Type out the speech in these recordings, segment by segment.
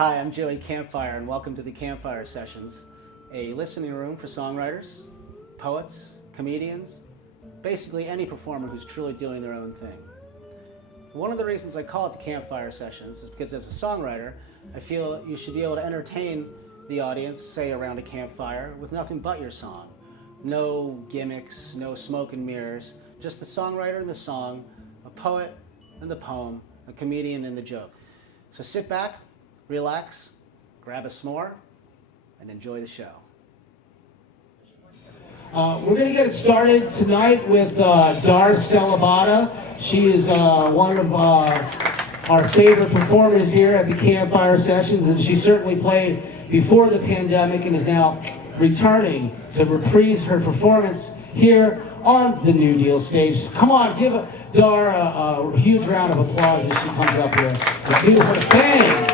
Hi, I'm Joey Campfire, and welcome to the Campfire Sessions, a listening room for songwriters, poets, comedians, basically any performer who's truly doing their own thing. One of the reasons I call it the Campfire Sessions is because as a songwriter, I feel you should be able to entertain the audience, say around a campfire, with nothing but your song. No gimmicks, no smoke and mirrors, just the songwriter and the song, a poet and the poem, a comedian and the joke. So sit back, relax, grab a s'more, and enjoy the show. We're going to get started tonight with Dar Stellabotta. She is one of our favorite performers here at the Campfire Sessions, and she certainly played before the pandemic and is now returning to reprise her performance here on the New Deal stage. Come on, give Dar a huge round of applause as she comes up here to do her thing.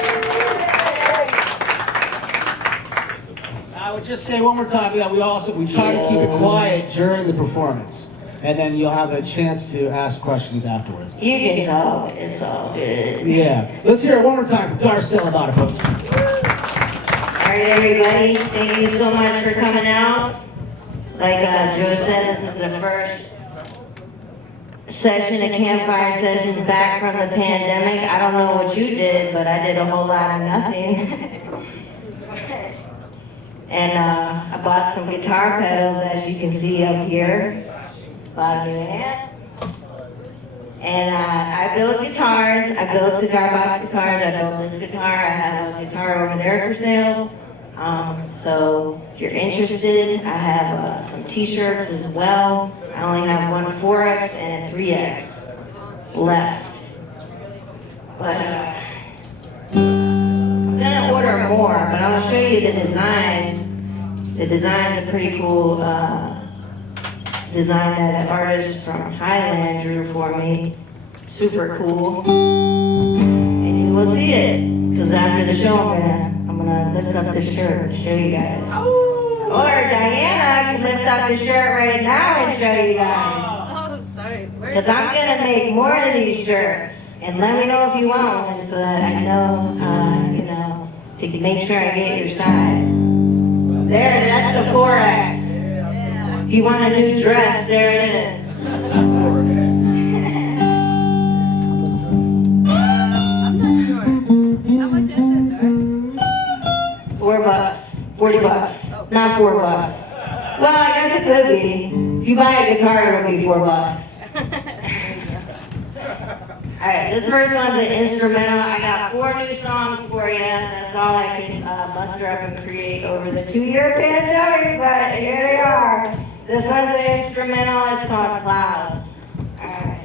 I would just say one more time that we try to keep it quiet during the performance, and then you'll have a chance to ask questions afterwards. You can talk, it's all good. Yeah. Let's hear it one more time for Dar Stellabotta, folks. All right, everybody, thank you so much for coming out. Like Joe said, this is the first session of Campfire Sessions back from the pandemic. I don't know what you did, but I did a whole lot of nothing. And I bought some guitar pedals, as you can see up here. Bought a new amp. And I build guitars. I build cigar box guitars. I build this guitar. I have a guitar over there for sale. So if you're interested, I have some t-shirts as well. I only have one 4X and a 3X left. But I'm gonna order more, but I'll show you the design. The design's a pretty cool design that an artist from Thailand drew for me. Super cool. And you will see it, because after the show I'm gonna lift up this shirt and show you guys. Or Diana can lift up the shirt right now and show you guys. Oh, sorry. Because I'm gonna make more of these shirts. And let me know if you want one so that I know, to make sure I get your size. There, that's the 4X. If you want a new dress, there it is. I'm not sure. How much is it, Dar? $4, $40. Not $4. Well, I guess it could be. If you buy a guitar, it'll be $4. Alright, this first one's an instrumental. I got 4 new songs for you. That's all I can muster up and create over the 2-year pandemic, but here they are. This one's an instrumental. It's called Clouds. Alright.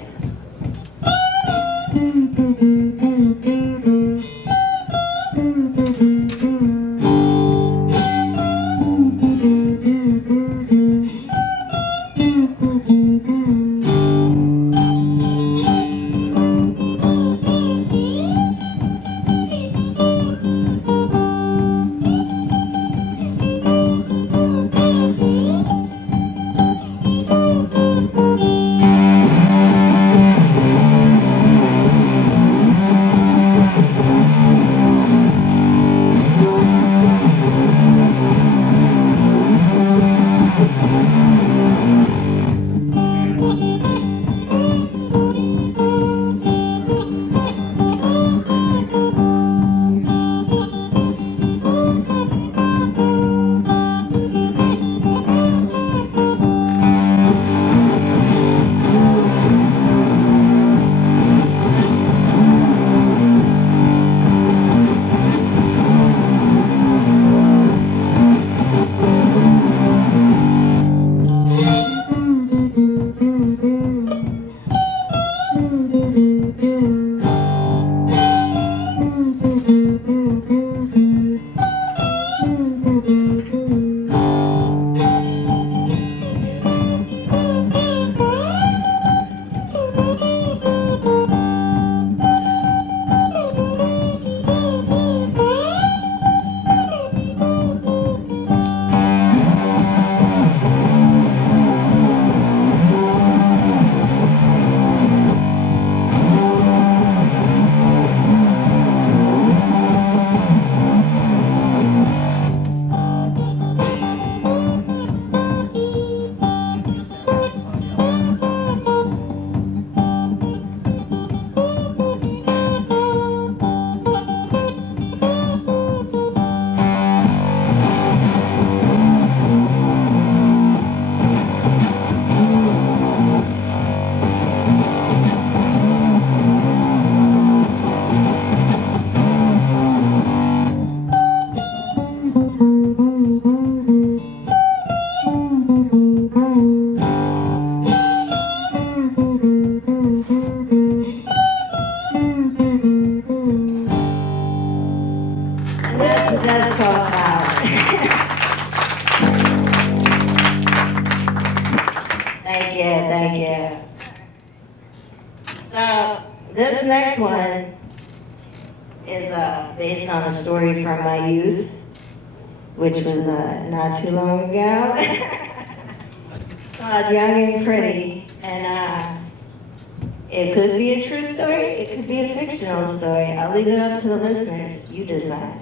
does talk loud. Thank you. So, this next one is based on a story from my youth, which was not too long ago. Called Young and Pretty, and it could be a true story, it could be a fictional story. I'll leave it up to the listeners, you decide.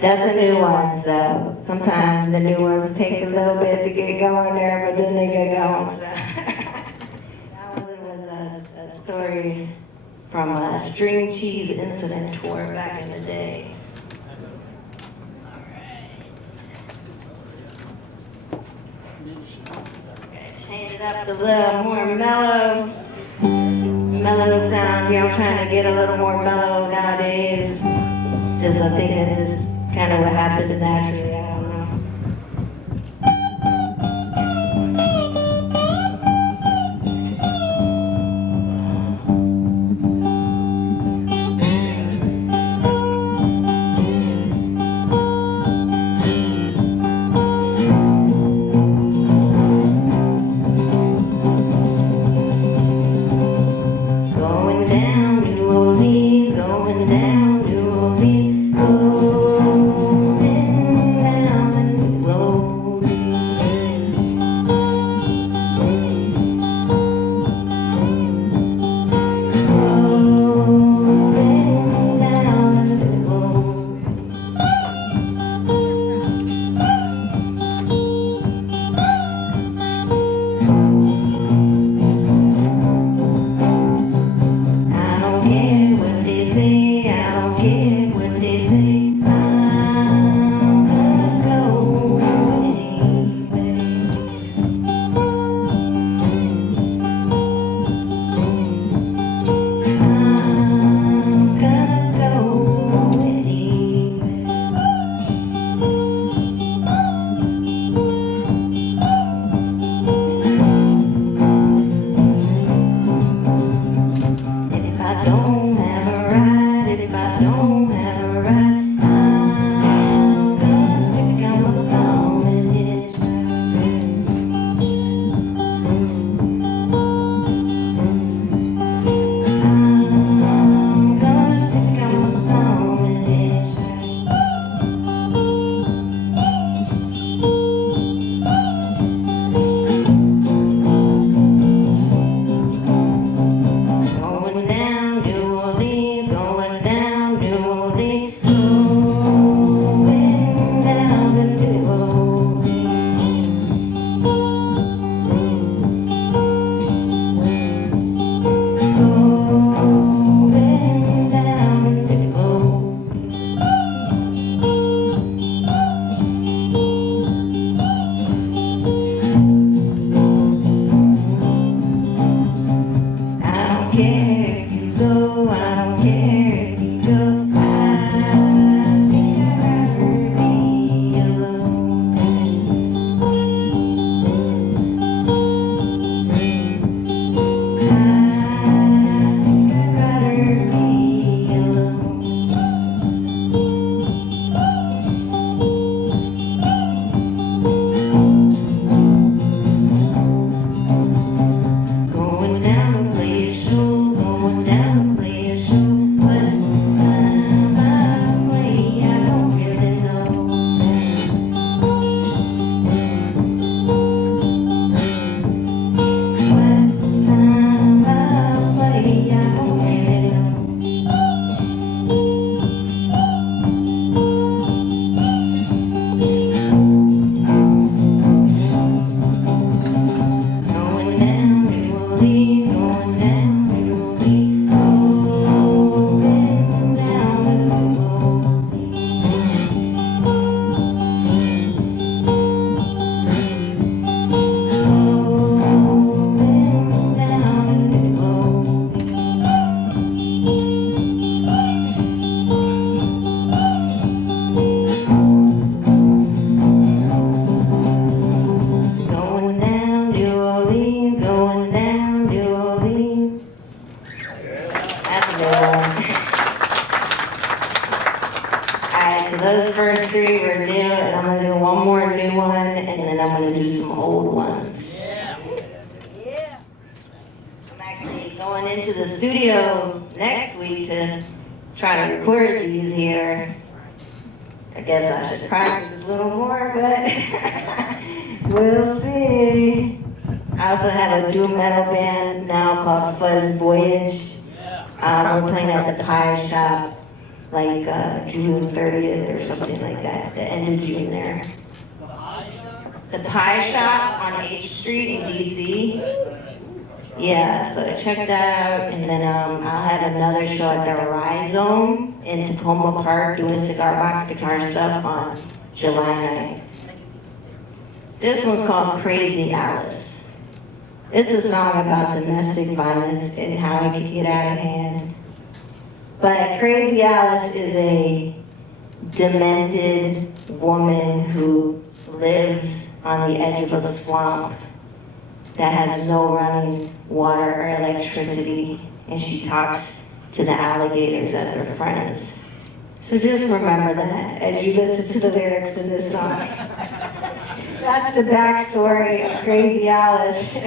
That's a new one, so sometimes the new ones take a little bit to get going there, but then they get going, so. That one was a story from a string cheese incident tour back in the day. Change it up to a little more mellow sound here. I'm trying to get a little more mellow nowadays. Just I think that's just kind of what happens naturally. I don't know. Going down New Orleans, going down New Orleans, going down New I don't care what they say, I don't care what they say. I'm gonna go anyway. I'm gonna go anyway. If I don't have a ride, if I don't have a ride, I'm gonna stick out my thumb and hitch. I'm gonna stick out my thumb and hitch. Going down New Orleans, going down New Orleans, going down to New Orleans. Going down to New Orleans. I don't care if you go, I don't care if you go. I think I'd rather be alone. I think I'd rather be alone. Going down to play a show, going down to play a show. What time I play, I don't really know. What time I play, I don't really know. Going down New Orleans, going down New Orleans, going down New Orleans, going down New Orleans. Going down New Orleans, going down New Orleans. That's a good one. Alright, so those first three were new, and I'm gonna do one more new one, and then I'm gonna do some old ones. Yeah. I'm actually going into the studio next week to try to record these here. I guess I should practice a little more, but we'll see. I also have a doom metal band now called Fuzz Voyage. We're playing at the Pie Shop like June 30th or something like that, the end of June there. The Pie Shop on H Street in DC. Yeah, so check that out, and then I'll have another show at the Rhizome in Tacoma Park doing cigar box guitar stuff on July 9th. This one's called Crazy Alice. It's a song about domestic violence and how it can get out of hand. But Crazy Alice is a demented woman who lives on the edge of a swamp that has no running water or electricity, and she talks to the alligators as her friends. So just remember that as you listen to the lyrics in this song. That's the backstory of Crazy Alice.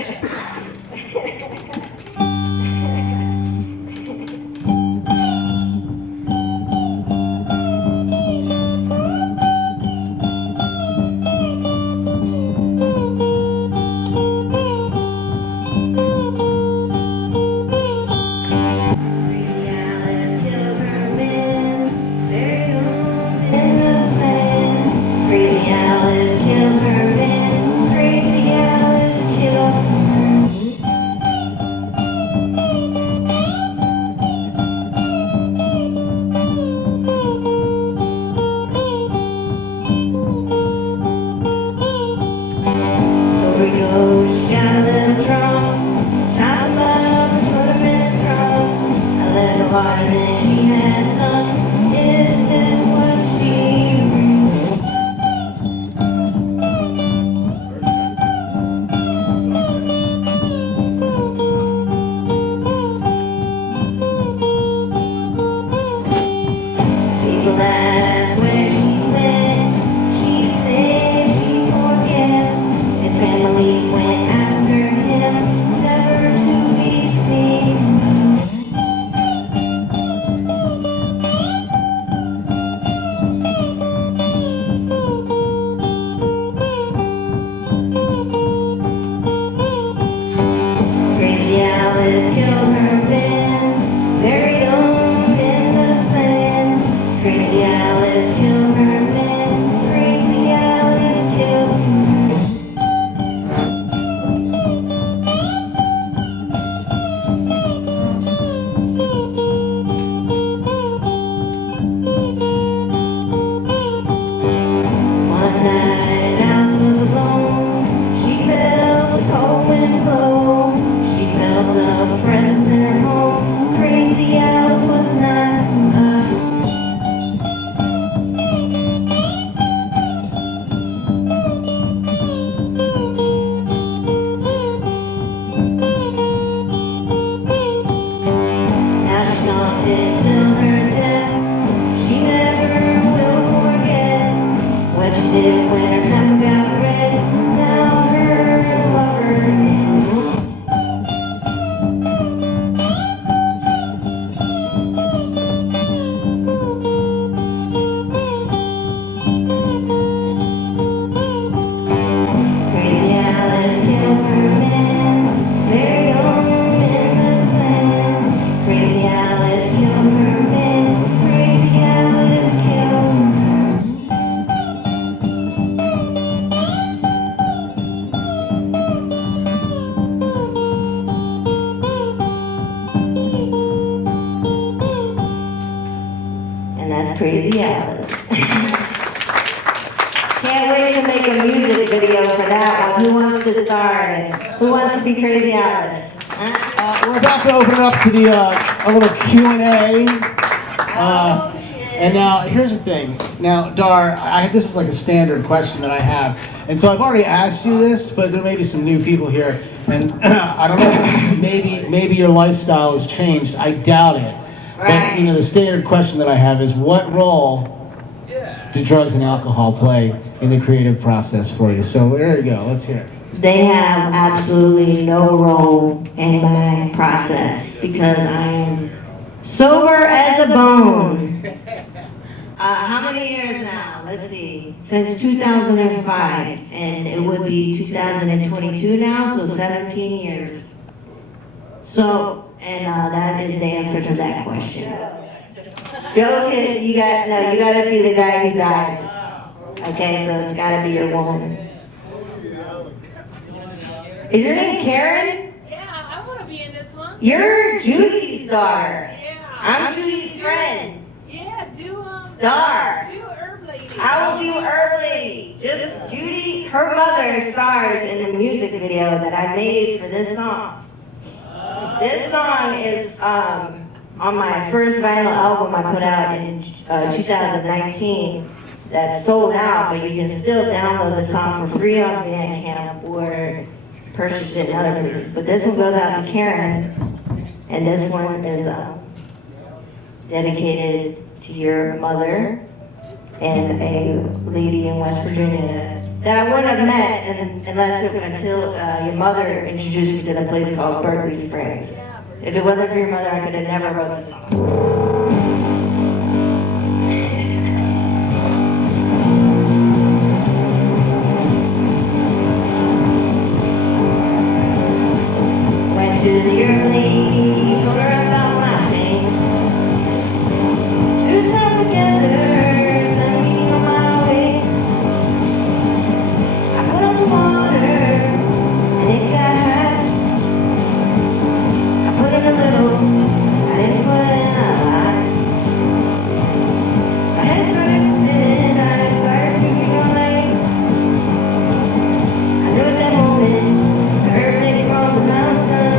Crazy Alice. Can't wait to make a music video for that one. Who wants to star in it? Who wants to be Crazy Alice? Huh? We're about to open it up to the a little Q&A. And now, here's the thing. Now, Dar, this is like a standard question that I have. And so I've already asked you this, but there may be some new people here. And I don't know, maybe your lifestyle has changed. I doubt it. But, the standard question that I have is, what role do drugs and alcohol play in the creative process for you? So there you go. Let's hear it. They have absolutely no role in my process because I'm sober as a bone. How many years now? Let's see. Since 2005, and it would be 2022 now, so 17 years. So, and that is the answer to that question. Joe, you gotta be the guy who dies. Okay, so it's gotta be your woman. Is your name Karen? Yeah, I want to be in this one. You're Judy's daughter. Yeah. I'm Judy's friend. Yeah, do Dar. do Herb Lady. I will do early. Just Judy, her mother stars in the music video that I made for this song. This song is on my first vinyl album I put out in 2019. That's sold out, but you can still download the song for free on Bandcamp or purchase it in other places. But this one goes out to Karen, and this one is dedicated to your mother and a lady in West Virginia that I wouldn't have met until your mother introduced me to the place called Berkeley Springs. If it wasn't for your mother, I could have never wrote the song. To the early, told her about my pain. Should stop together, send me on my way. I put on some water, and it got hot. I put in a little, I didn't put in a lot. My head started spinning, I started to feel nice. I knew at that moment, the earth lady from the mountain.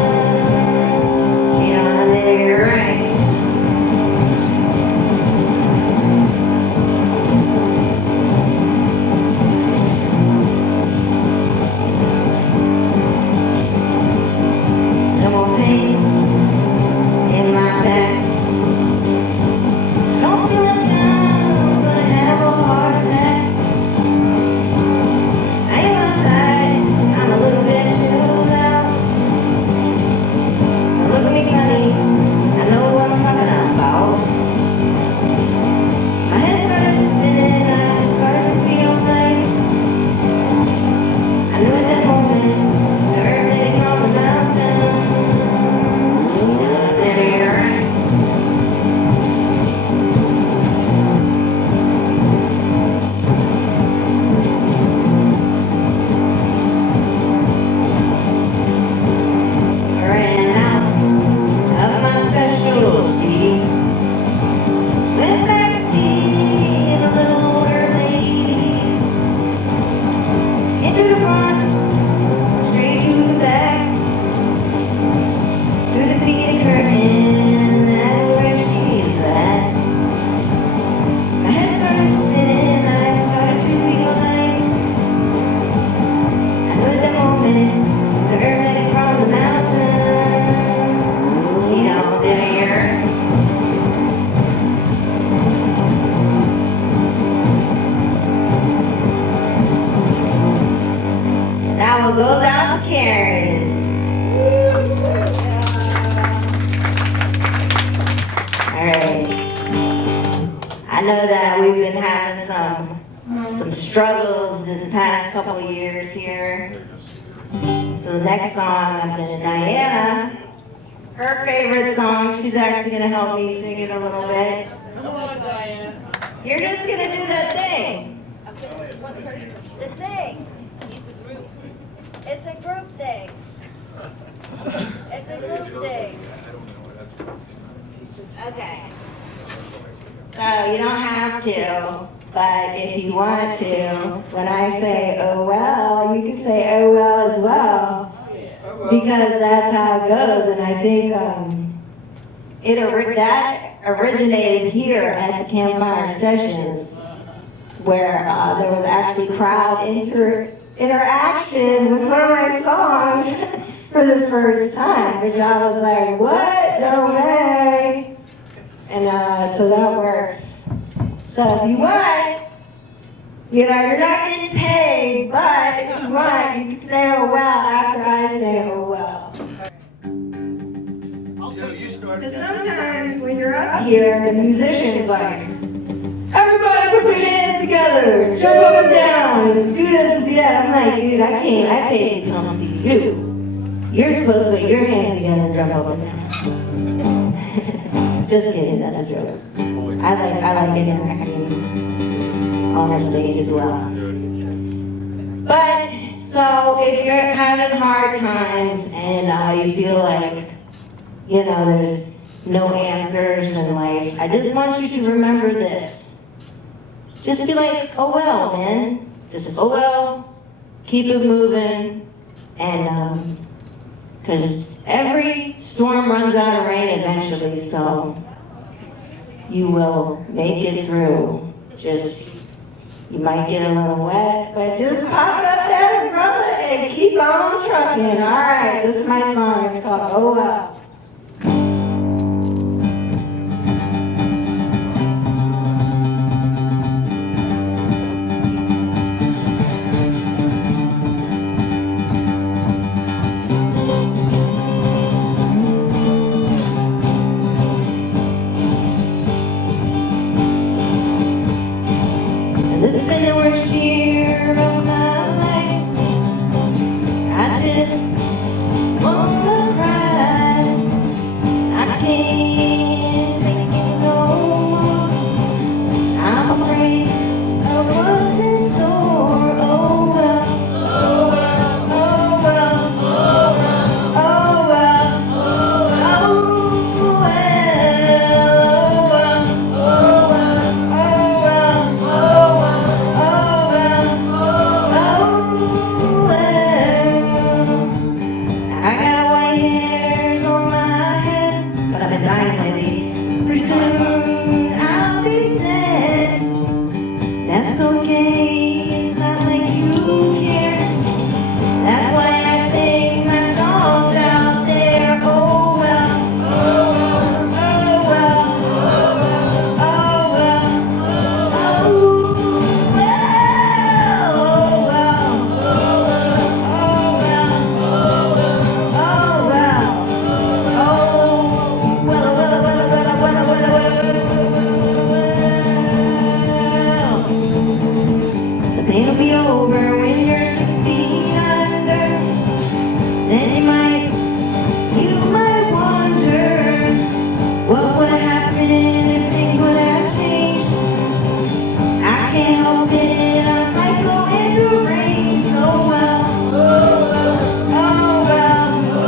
Struggles this past couple of years here. So the next song, I'm going to Diana. Her favorite song, she's actually going to help me sing it a little bit. Come on, Diane. You're just going to do that thing. The thing. It's a group. It's a group thing. It's a group thing. Okay. So you don't have to, but if you want to, when I say, oh well, you can say, oh well as well. Because that's how it goes, and I think that originated here at the Campfire Sessions, where there was actually crowd interaction with one of my songs for the first time, which I was like, what? No way. And so that works. So if you want, you're not getting paid, but if you want, you can say, oh well, after I say, oh well. Because sometimes when you're up here, the musician's like, everybody put your hands together, jump up and down, and do this and do that. I'm like, dude, I can't, I paid to come see you. You're supposed to put your hands together and jump up and down. Just kidding, that's a joke. I like interacting on the stage as well. But, so if you're having hard times and you feel like, you know, there's no answers in life, I just want you to remember this. Just be like, oh well, man. Just, oh well, keep it moving. And, because every storm runs out of rain eventually, so you will make it through. Just, you might get a little wet, but just pop up that umbrella and keep on trucking. All right, this is my song. It's called Oh Well. This has been the worst year of my life. I just wanna cry. I can't take it no more. I'm afraid of what's in store. Oh well. Oh well. Oh well. Oh well. Oh well. Oh well. Oh well. Oh well. Oh well. I got white hairs on my head, but I've been dying lately. Pretty soon I'll be dead. That's okay, it's not like you care. That's why I sing my songs out there. Oh well. Oh well. Oh well. Oh well. Oh well. Oh the pain will be over when you're 6 feet under. Then you might wonder what would happen if things would have changed. I can't help it, I'm psycho and deranged. Oh well. Oh well. Oh well.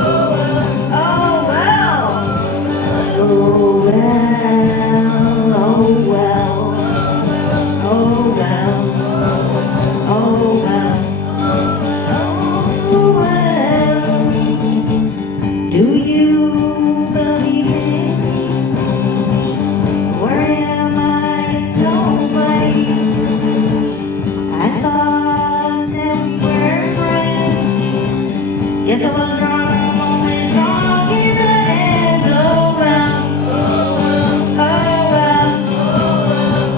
Oh well. Oh well. Oh well. Oh well. Oh well. Oh well. Do you believe in me? Where am I? Nobody. I thought that we were friends. Yes, I was wrong. I'm always wrong in the end. Oh well. Oh well.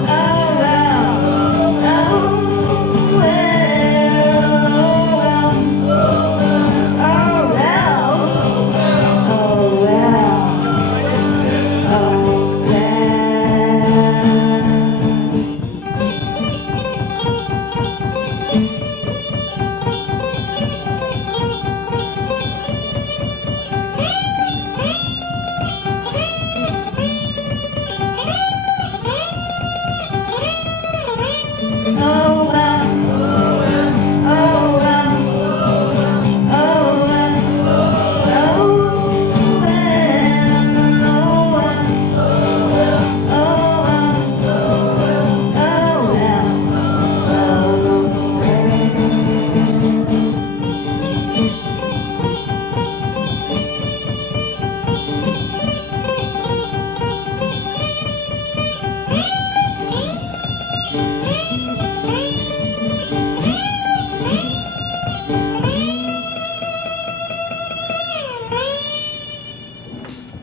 Oh well. Oh well. Oh well. Oh well. Oh well. Oh well. Oh well. Oh well. Oh well.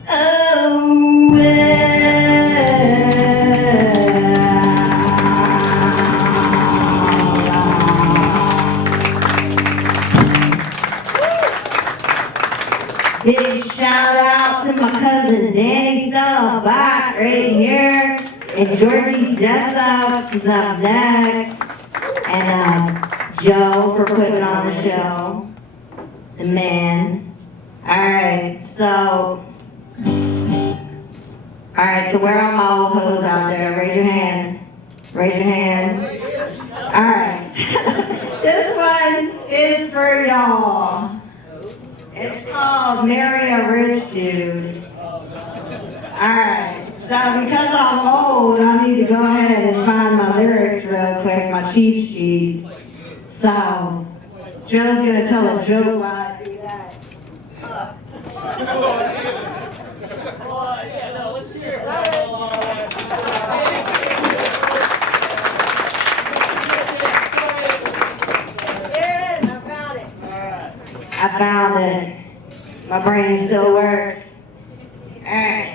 Oh Big shout out to my cousin Danny Stellabotta right here, and Georgie Jessop, she's up next, and Joe for putting on the show, the man. All right, so All right, so where are my old hoes out there? Raise your hand. Raise your hand. All right. This one is for y'all. It's called Marry a Rich Dude. All right. So because I'm old, I need to go ahead and find my lyrics real quick, my cheat sheet. So Joe's gonna tell a joke while I do that. There it is, I found it. I found it. My brain still works. All right.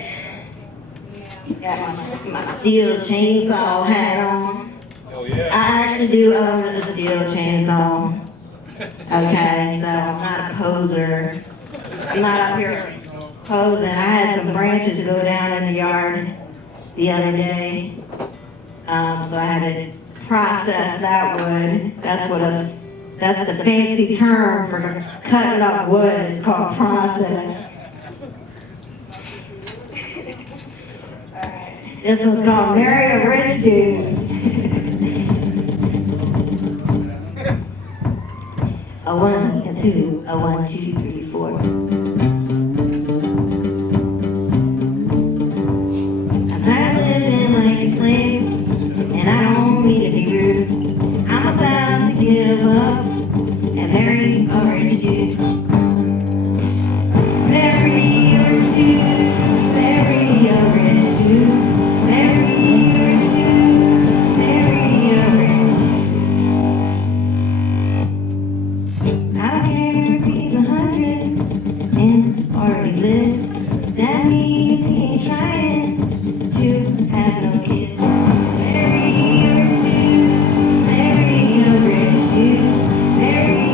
Got my steel chainsaw hat on. Oh yeah. I actually do own the steel chainsaw. Okay, so I'm not a poser. I'm not up here posing. I had some branches go down in the yard the other day. So I had to process that wood. That's the fancy term for cutting up wood. It's called process. This one's called Marry a Rich Dude. A 1, a 2, a 1, 2, 3, 4. I'm tired of living like a slave, and I don't mean to be rude. I'm about to give up and marry a rich dude. Marry a rich dude, marry a rich dude. Already lived. That means he ain't trying to have no kids. Marry a rich dude, marry a rich dude, marry a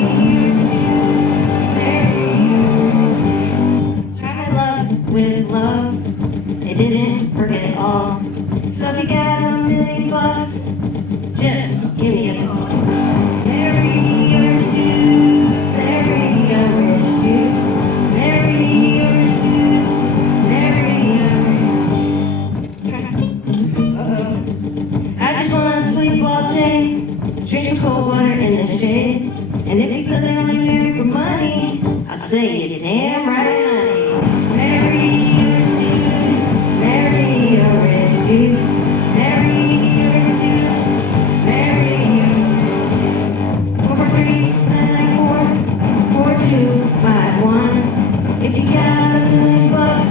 rich dude, marry a rich dude. Try my luck with love, it didn't work at all. So if you got $1,000,000, just give me a call. Marry a rich dude, marry a rich dude. Drink some cold water in the shade. And if he said they only marry for money, I say you're damn right, honey. Marry a rich dude, marry a rich dude, marry a rich dude, marry a rich dude. 443-994, 4251. If you got $1,000,000,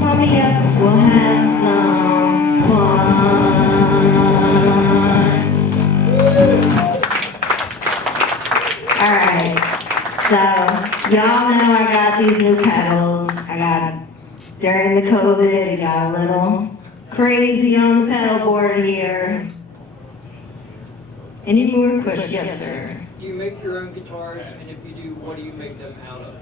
call me up, we'll have some fun. Alright, so y'all know I got these new pedals. During the COVID, it got a little crazy on the pedalboard here. Any more questions? Yes, sir. Do you make your own guitars, and if you do, what do you make them out of?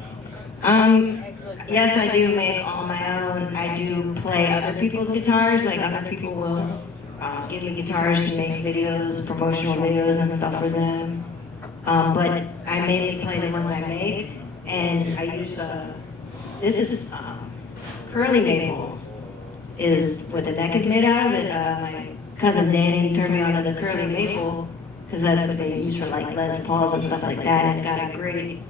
Yes, I do make all my own. I do play other people's guitars, like other people will give me guitars to make videos, promotional videos and stuff for them. But I mainly play the ones I make, and I use, this is curly maple is what the neck is made out of. My cousin Danny turned me on to the curly maple, because that's what they use for like Les Pauls and stuff like that. It's got a great,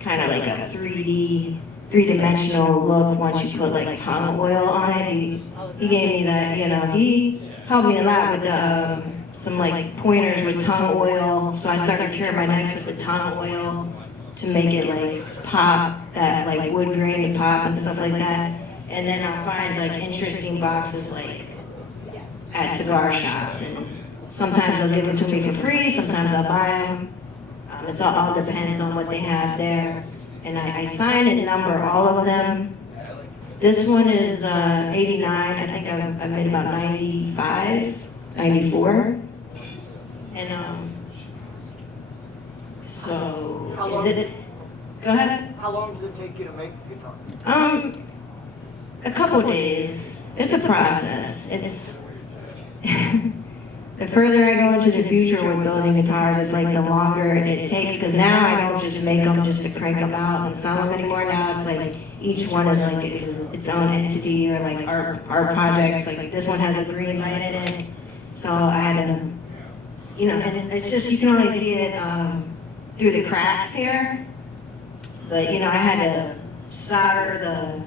kind of like a 3D-dimensional look once you put like tongue oil on it. He gave me that, he helped me a lot with some like pointers with tongue oil. So I started curing my necks with the tongue oil to make it like pop, that like wood grain pop and stuff like that. And then I'll find like interesting boxes like at cigar shops, and sometimes they'll give them to me for free, sometimes I'll buy them. It all depends on what they have there. And I sign and number all of them. This one is 89, I think I made about 95, 94. And so, Go ahead. How long does it take you to make a guitar? A couple days. It's a process. the further I go into the future with building guitars, it's like the longer it takes, because now I don't just make them just to crank them out and sell them anymore. Now it's like each one is like its own entity, or like art projects. Like this one has a green light in it, so I had to, you know, and it's just, you can only see it through the cracks here. But, you know, I had to solder the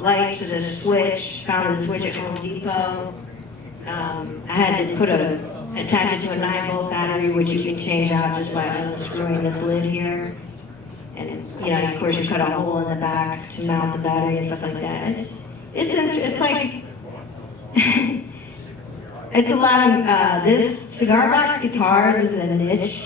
light to the switch, found the switch at Home Depot. I had to attach it to a 9-volt battery, which you can change out just by unscrewing this lid here. And, you know, of course, you cut a hole in the back to mount the battery and stuff like that. It's like, it's a lot of, this cigar box guitars is a niche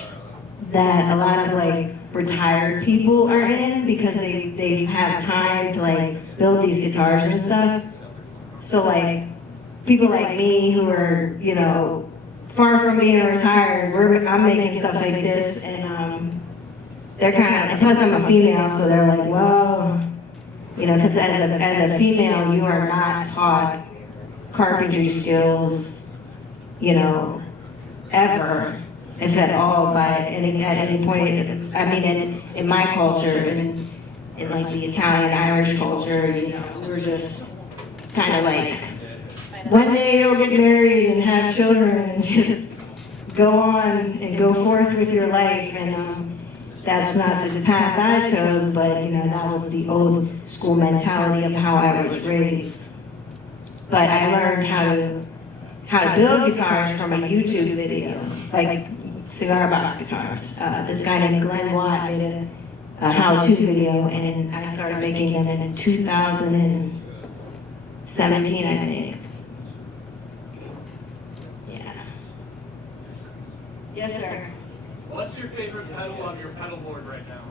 that a lot of like retired people are in, because they have time to like build these guitars and stuff. So like people like me who are, you know, far from being retired, I'm making stuff like this, and they're kind of, and plus I'm a female, so they're like, well, you know, because as a female, you are not taught carpentry skills, you know, ever, if at all, at any point. I mean, in my culture, in like the Italian, Irish culture, you know, we're just kind of like, one day you'll get married and have children and just go on and go forth with your life. And that's not the path I chose, but you know, that was the old school mentality of how I was raised. But I learned how to build guitars from a YouTube video, like cigar box guitars. This guy named Glenn Watt made a how-to video, and I started making them in 2017, I think. Yeah. Yes, sir. What's your favorite pedal on your pedal board right now?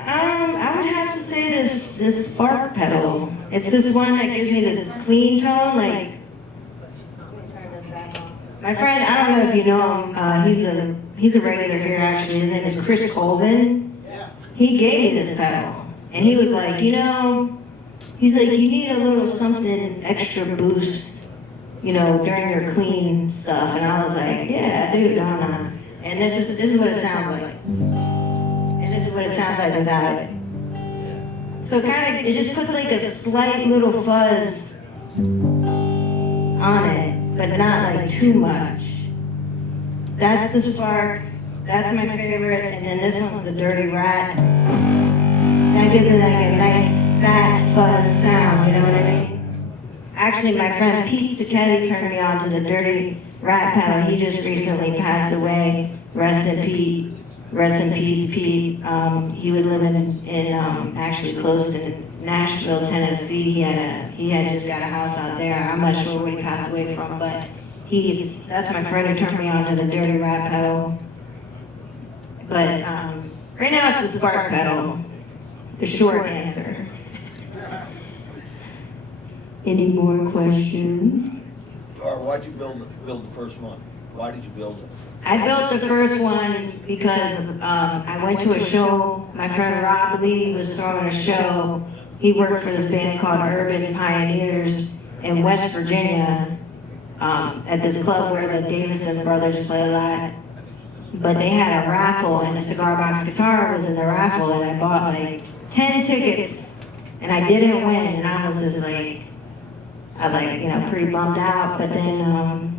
I would have to say this Spark pedal. It's this one that gives me this clean tone, like. My friend, I don't know if you know him, he's a regular here actually, his name is Chris Colvin. He gave me this pedal, and he was like, you know, he's like, you need a little something extra boost, you know, during your clean stuff. And I was like, yeah, dude, no. And this is what it sounds like. And this is what it sounds like without it. So kind of, it just puts like a slight little fuzz on it, but not like too much. That's the Spark. That's my favorite. And then this one's the Dirty Rat. That gives it like a nice fat fuzz sound, you know what I mean? Actually, my friend Pete Sicchetti turned me on to the Dirty Rat pedal. He just recently passed away. Rest in peace, Pete. He was living in actually close to Nashville, Tennessee. He had just got a house out there. I'm not sure where he passed away from, but that's my friend who turned me on to the Dirty Rat pedal. But right now it's the Spark pedal, the short answer. Any more questions? Or why'd you build the first one? Why did you build it? I built the first one because I went to a show. My friend Rob Lee was throwing a show. He worked for this band called Urban Pioneers in West Virginia at this club where the Davison brothers play a lot. But they had a raffle, and a cigar box guitar was in the raffle, and I bought like 10 tickets, and I didn't win, and I was just like, you know, pretty bummed out. But then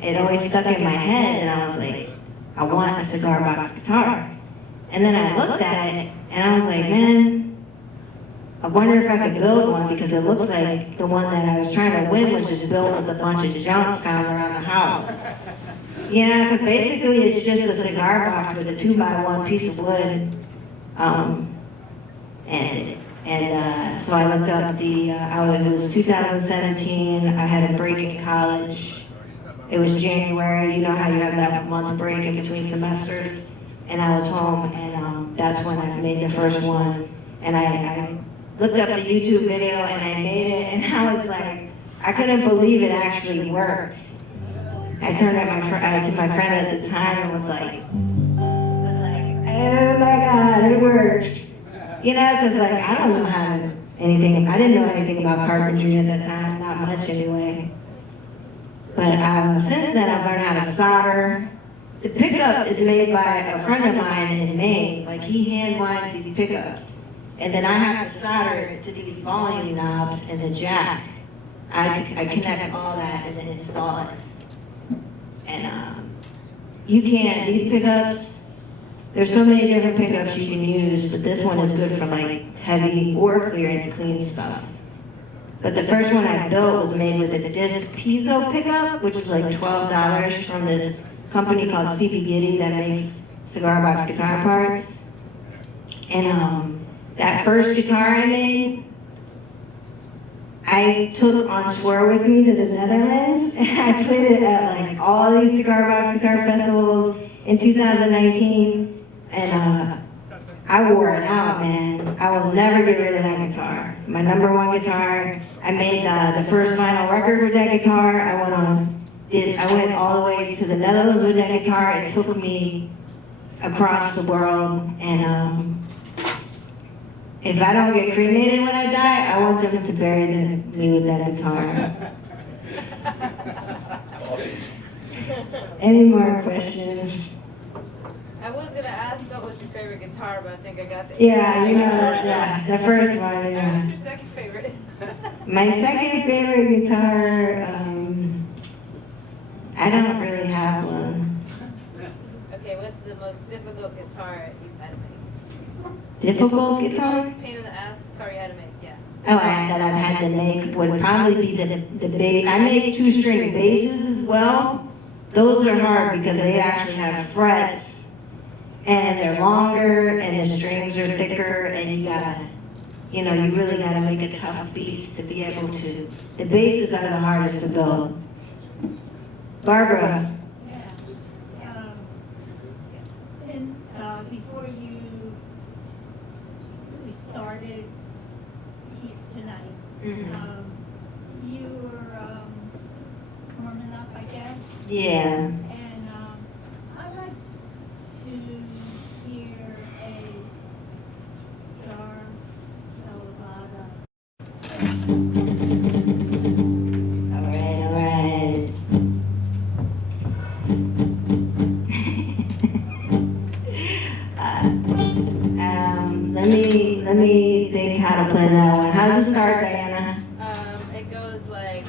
it always stuck in my head, and I was like, I want a cigar box guitar. And then I looked at it, and I was like, man, I wonder if I could build one, because it looks like the one that I was trying to win was just built with a bunch of junk found around the house. Yeah, because basically it's just a cigar box with a 2x1 piece of wood. So I looked up it was 2017, I had a break in college. It was January, you know how you have that month break in between semesters. And I was home, and that's when I made the first one. And I looked up the YouTube video, and I made it, and I was like, I couldn't believe it actually worked. I turned to my friend at the time and was like, oh my God, it works. You know, because like, I didn't know anything about carpentry at that time, not much anyway. But since then, I've learned how to solder. The pickup is made by a friend of mine in Maine. Like, he hand winds these pickups. And then I have to solder it to these volume knobs and the jack. I connect all that and then install it. And you can't, these pickups, there's so many different pickups you can use, but this one is good for like heavy or clear and clean stuff. But the first one I built was made with a disc piezo pickup, which is like $12 from this company called CP Giddy that makes cigar box guitar parts. And that first guitar I made, I took on tour with me to the Netherlands, and I played it at like all these cigar box guitar festivals in 2019, and I wore it out, man. I will never get rid of that guitar. My #1 guitar. I made the first vinyl record with that guitar. I went all the way to the Netherlands with that guitar. It took me across the world, and if I don't get cremated when I die, I want them to bury me with that guitar. Any more questions? I was gonna ask what was your favorite guitar, but I think I got the. Yeah, you know, the first one, yeah. What's your second favorite? My second favorite guitar, I don't really have one. Okay, what's the most difficult guitar you've had to make? Difficult The guitar? most pain in the ass guitar you had to make, yeah. That I've had to make would probably be the bass. I make 2-string basses as well. Those are hard because they actually have frets and they're longer and the strings are thicker and you really gotta make a tough beast to be able to. The basses are the hardest to build. Barbara. And before you really started here tonight, you were warming up, I guess. Yeah. And I'd like to hear a Dar Stellabotta. All right. Let me think how to play that one. How does it start, Diana? It goes like,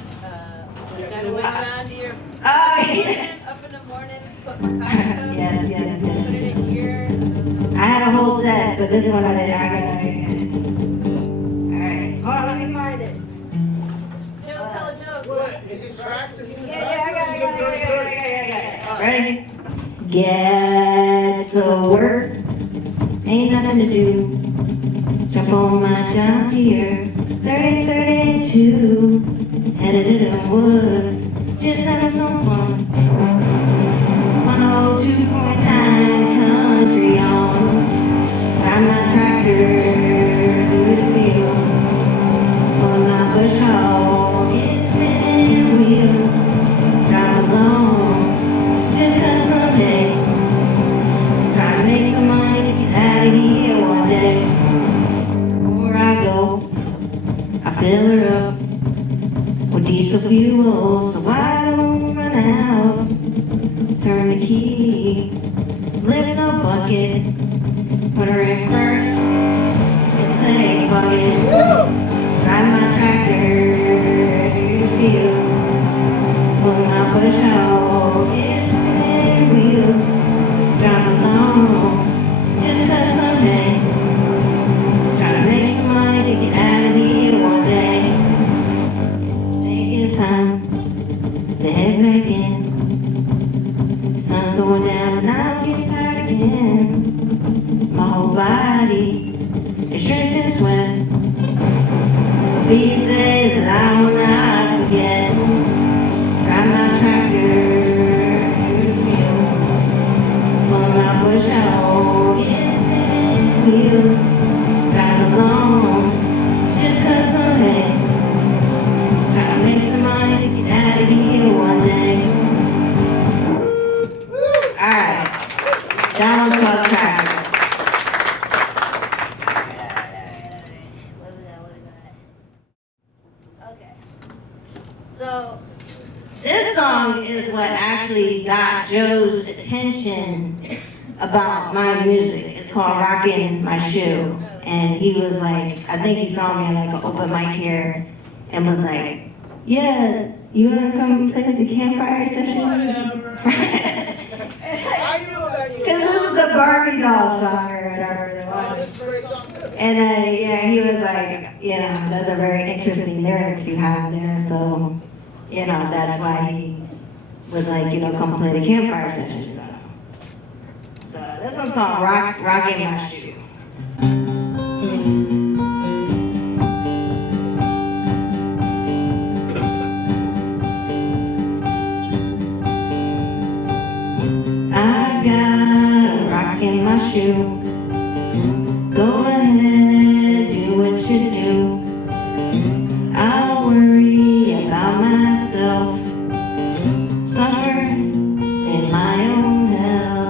you gotta wait around to your. Oh, yeah. Up in the morning, put my coffee cup. Yes. Put it in here. I had a whole set, but this one I got it. All right. Hold on, let me find it. Joe, tell a joke. What? Is it tracked? Yeah, I got it. Ready? Get to work. Ain't nothing to do. Jump on my John Deere 3032. Headed to the woods. Just having some fun. 102.9 country on. Ride my tractor through the field. Pull my bush hog. It's spinning wheel. Drive along. Just 'cause someday. Try to make some money to get out of here one day. Before I go, I fill her up with diesel fuel so I don't run out. Turn the key, lift the bucket, put her in first, and say fuck it. Drive my tractor through the field, pull my bush hog, it's spinning wheels. Drive along, just 'cause someday. Try to make some money to get out of here one day. Take your time to head back in. Sun's going down and I'm getting tired again. My whole body is drenched in sweat. It's these days that I will not forget. Drive my tractor through the field. Pull my bush out, it's spinning wheel. Drive along, just 'cause someday. Try to make some money to get out of here one day. Alright, that one's called Tractor. Okay. So, this song competition about my music. It's called Rockin' My Shoe. And he was like, I think he saw me at like an open mic here and was like, yeah, you wanna come play at the Campfire session? I knew about you. Because this is the Barbie doll song or whatever it Oh, was. this is a great song too. And yeah, he was like, you know, those are very interesting lyrics you have there. So, you know, that's why he was like, you know, come play the Campfire session. So this one's called Rockin' My Shoe. I got a rock in my shoe. Go ahead, do what you do. I'll worry about myself. Suffer in my own hell.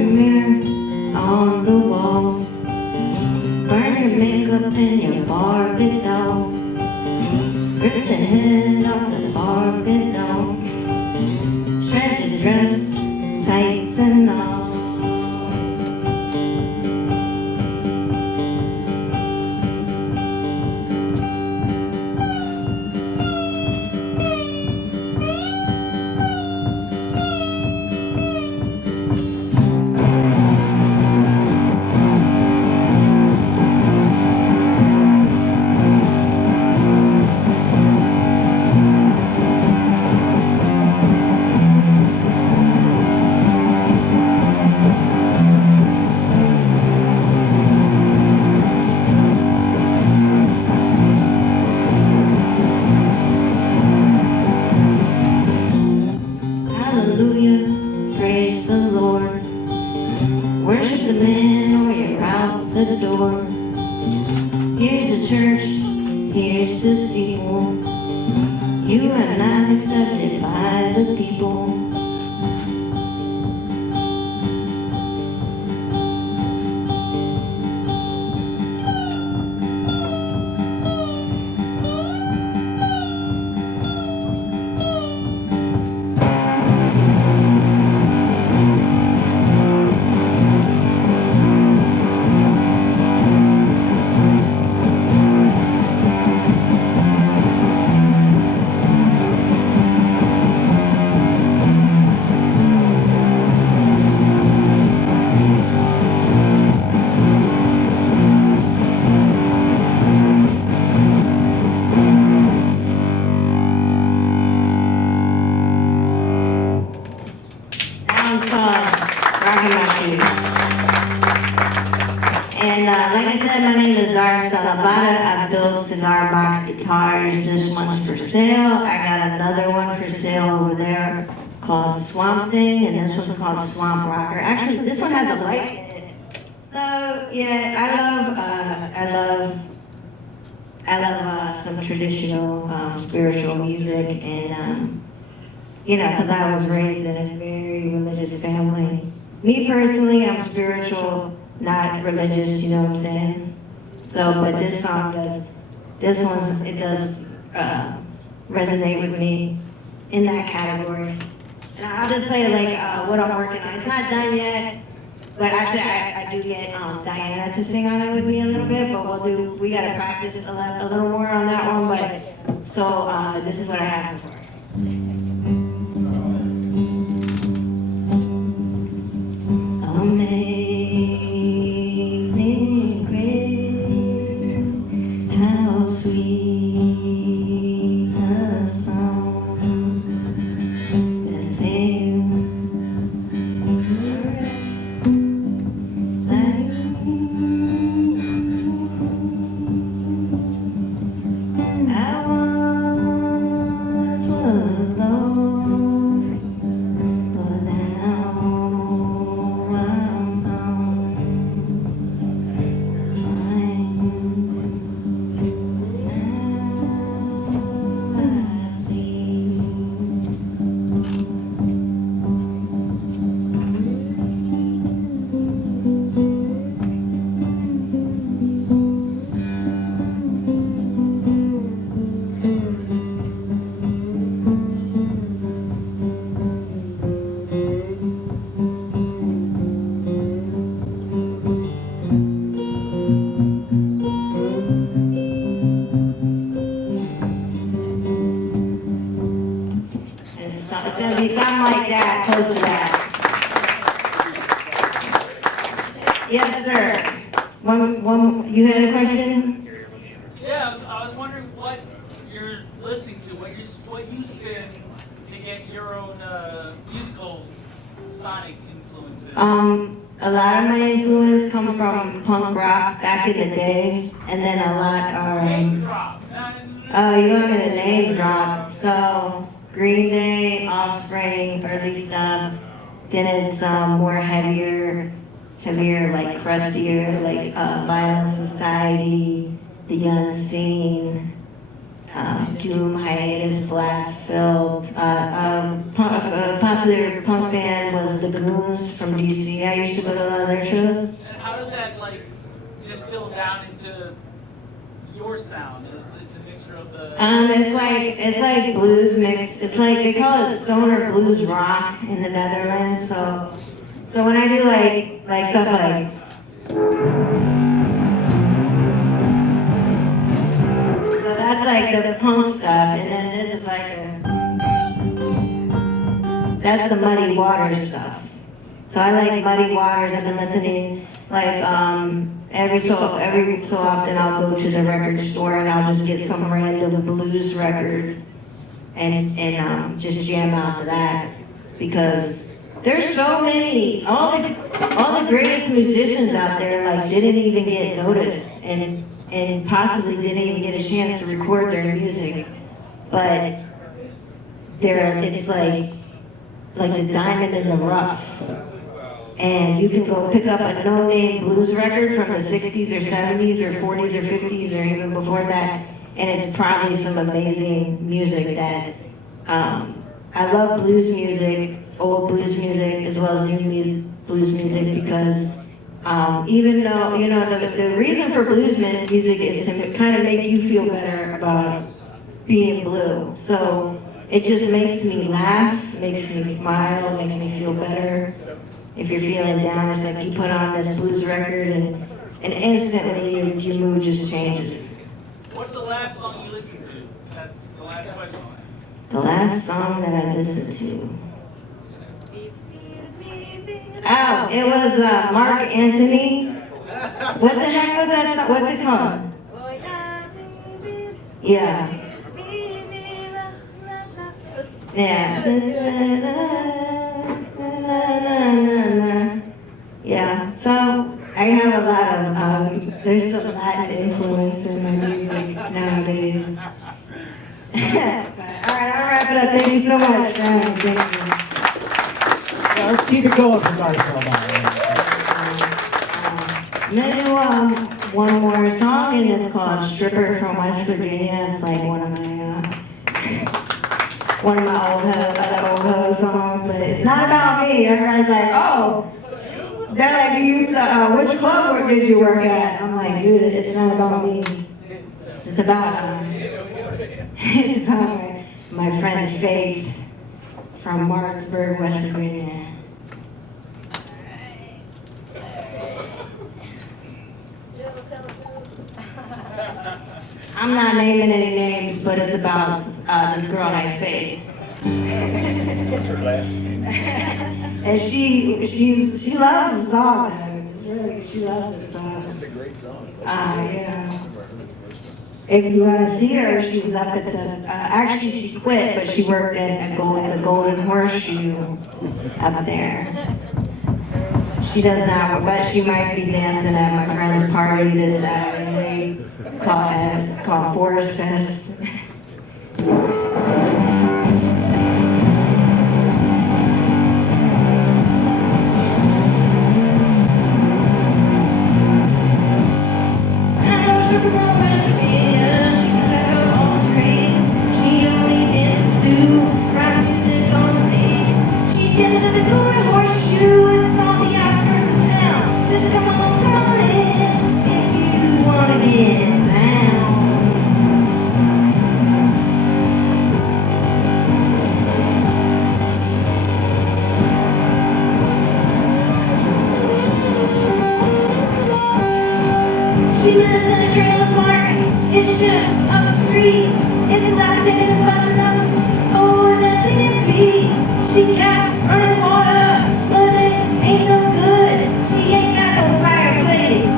Mirror on the wall. Burn your makeup and your Barbie doll. Rip the head off the Barbie doll. Stretch the dress, tights and all. Hallelujah, praise the Lord. Worship the man or you're out the door. Here's the church, here's the steeple. You are not accepted by the people. And like I said, my name is Dar Stellabotta. I build cigar box guitars. This one's for sale. I got another one for sale over there called Swamp Thing, and this one's called Swamp Rocker. Actually, this one has a light in it. So yeah, I love some traditional spiritual music, and you know, because I was raised in a very religious family. Me personally, I'm spiritual, not religious, you know what I'm saying? So, but this song does, it does resonate with me in that category. And I'll just play like what I'm working on. It's not done yet, but actually I do get Diana to sing on it with me a little bit, but we gotta practice a little more on that one, but, so this is what I have so far. Amazing grace, how sweet the sound that saved a wretch like me. Sure. You had a question? Yeah, I was wondering what you're listening to, what you spin to get your own musical sonic influences. A lot of my influence come from punk rock back in the day, and then a lot are. Name drop. Oh, you want me to name drop? So, Green Day, Offspring, early stuff. Then it's more heavier, like crustier, like Violent Society, The Unseen, Doom, Hiatus, Blast Filled. Popular punk band was The Goons from DC. I used to go to their shows. And how does that like distill down into your sound? It's a mixture of the. It's like blues mixed. It's like they call it stoner blues rock in the Netherlands. So when I do like stuff like. So that's like the punk stuff, and then this is like that's the Muddy Waters stuff. So I like Muddy Waters. I've been listening like every so often I'll go to the record store and I'll just get some random blues record and just jam out to that because there's so many all the greatest musicians out there like didn't even get noticed and possibly didn't even get a chance to record their music, but it's like the diamond in the rough. And you can go pick up a no-name blues record from the 60s or 70s or 40s or 50s or even before that, and it's probably some amazing music that I love blues music, old blues music, as well as new blues music because even though, the reason for blues music is to kind of make you feel better about being blue. So it just makes me laugh, makes me smile, makes me feel better. If you're feeling down, it's like you put on this blues record and instantly your mood just changes. What's the last song you listened to? That's the last question. The last song that I listened to. Oh, it was Mark Anthony. What the heck was that song? What's it called? Yeah. Yeah, so I have a lot of, there's a lot of influence in my music nowadays. Alright, I'll wrap it up. Thank you so much. Thank you. Yeah, let's keep it going for Dar Stellabotta. I'm gonna do one more song, and it's called Stripper from West Virginia. It's like one of my old ho songs, but it's not about me. Everybody's like, oh, they're like, which club did you work at? I'm like, dude, it's not about me. It's about my friend Faith from Martinsburg, West Virginia. I'm not naming any names, but it's about this girl named Faith. What's her last name? And she loves the song. Really, she loves the song. It's a great song. Yeah. If you want to see her, she's up at the. Actually, she quit, but she worked at the Golden Horseshoe up there. She does not, but she might be dancing at my friend's party this Saturday. It's called Forest Fest. She lives in a trailer park, it's just up the street. It's like taking the bus up over the DSP. She got running water, but it ain't no good. She ain't got no fireplace.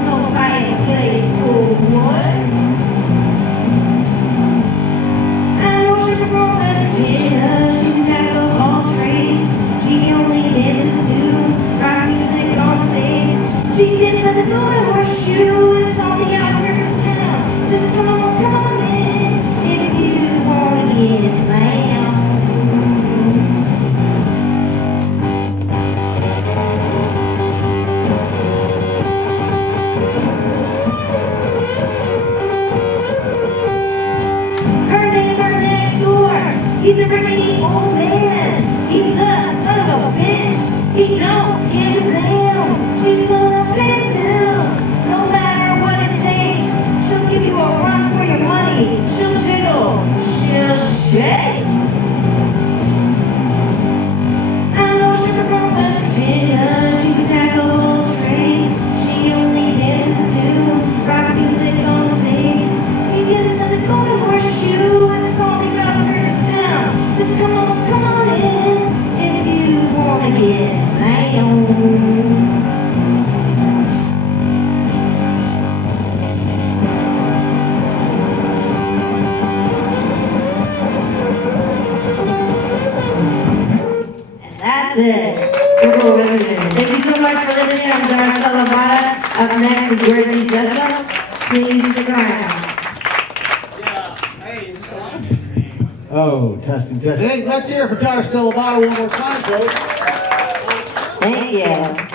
just have to go to horseshoe. It's on the outskirts of town. Just come on in if you wanna get slammed. Her neighbor next door, he's a rickety old man. He's a son of a bitch. He don't give a damn. She's gonna pay bills, no matter what it takes. She'll give you a run for your money. She'll jiggle, she'll shake. I know she's from West Virginia. She's a jack of all trades. She only dances to rock music on the stage. She just has to go to horseshoe. It's on the outskirts of town. Just come on in if you wanna get slammed. That's it. Thank you so much for listening. I'm Dar Stellabotta. Up next is Worthy Jessup. Please stick around. Oh, testing. Hey, let's hear it for Dar Stellabotta one more time, folks. Thank you.